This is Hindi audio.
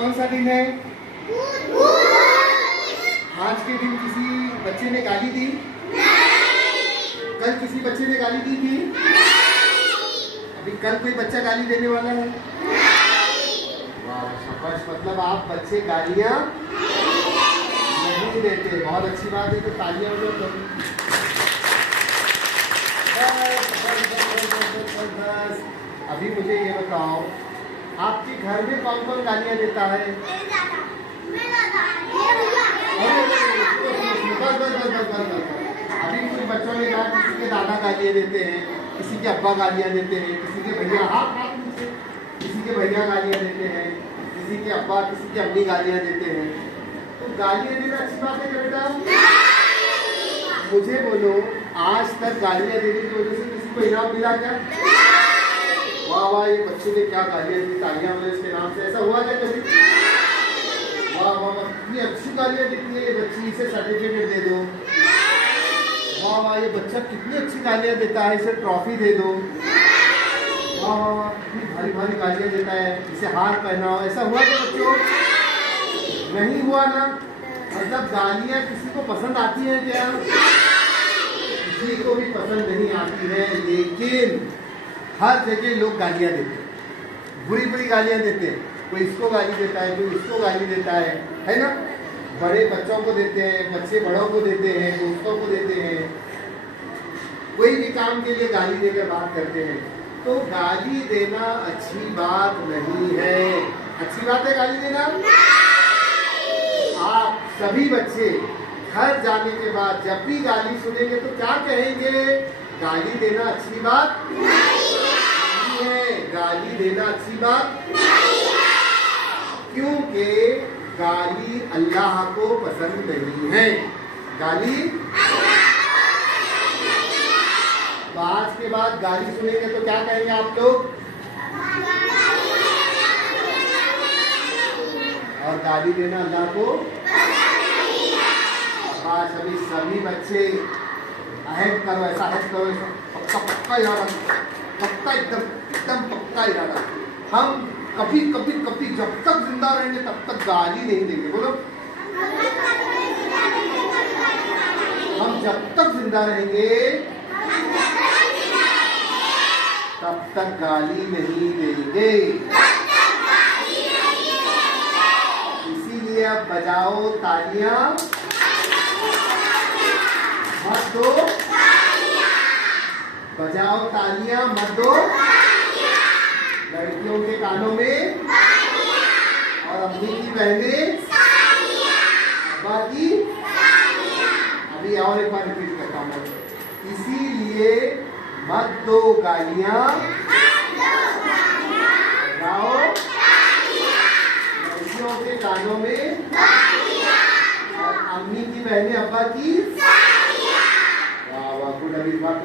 कौन सा दिन है? आज के दिन किसी बच्चे ने गाली दी? कल किसी बच्चे ने गाली दी थी? अभी कल कोई बच्चा गाली देने वाला है? वाह शाबाश, मतलब आप बच्चे गालियाँ नहीं देते। बहुत अच्छी बात है, तो तालियां हो तो। अभी मुझे ये बताओ, आपके घर में कौन कौन गालियां देता है? अभी कुछ बच्चों ने कहा किसी के दादा गालियां देते हैं, किसी के अब्बा गालियां देते हैं, किसी के भैया किसी के भैया गालियां देते हैं, किसी के अब्बा किसी की अम्मी गालियां देते हैं। तो गालियां देना अच्छी बात है क्या बेटा? मुझे बोलो, आज तक गालियां देने की वजह से किसी को इनाम मिला क्या? वाह वाह, ये बच्चे ने क्या गालियां दी, तालियां बोले इसके नाम से। ऐसा हुआ क्या कभी? वाह वाह वाह, कितनी अच्छी गालियां देती है ये बच्ची, इसे सर्टिफिकेट दे दो। वाह वाह, ये बच्चा कितनी अच्छी गालियां देता है, इसे ट्रॉफी दे दो। वाह वाह वाह, कितनी भारी भारी गालियां देता है, इसे हार पहनाओ। ऐसा हुआ क्या बच्चों? नहीं हुआ ना? मतलब गालियां किसी को पसंद आती है क्या? किसी को भी पसंद नहीं आती है, लेकिन हर जगह लोग गालियां देते हैं, बुरी बुरी गालियां देते हैं। कोई इसको गाली देता है, कोई उसको गाली देता है ना? बड़े बच्चों को देते हैं, बच्चे बड़ों को देते हैं, दोस्तों को देते हैं, कोई भी काम के लिए गाली देकर बात करते हैं। तो गाली देना अच्छी बात नहीं है। अच्छी बात है गाली देना? आप सभी बच्चे घर जाने के बाद जब भी गाली सुनेंगे तो क्या कहेंगे? गाली देना अच्छी बात नहीं है। गाली देना अच्छी बात नहीं है, क्योंकि गाली अल्लाह को पसंद नहीं है। गाली तो आज के बाद गाली सुनेंगे तो क्या कहेंगे आप लोग? और गाली देना अल्लाह को आज अभी सभी बच्चे अहद करो, ऐसा अहद करो, पक्का पक्का इरादा, पक्का एकदम पक्का इरादा। हम कभी कभी कभी जब तक जिंदा रहेंगे तब तक गाली नहीं देंगे। बोलो, हम जब तक जिंदा रहेंगे तब तक गाली नहीं देंगे। इसीलिए अब बजाओ तालियां, मत दो, बजाओ तालियां मत दो। लड़कियों के कानों में और अम्मी की बहनें, अब्बा की। अभी और एक बार रिपीट करता हूँ, इसीलिए मत दो गालियां, बजाओ लड़कियों के कानों में और अम्मी की बहनें अब्बा की। वाह वाह, गुड। अभी बात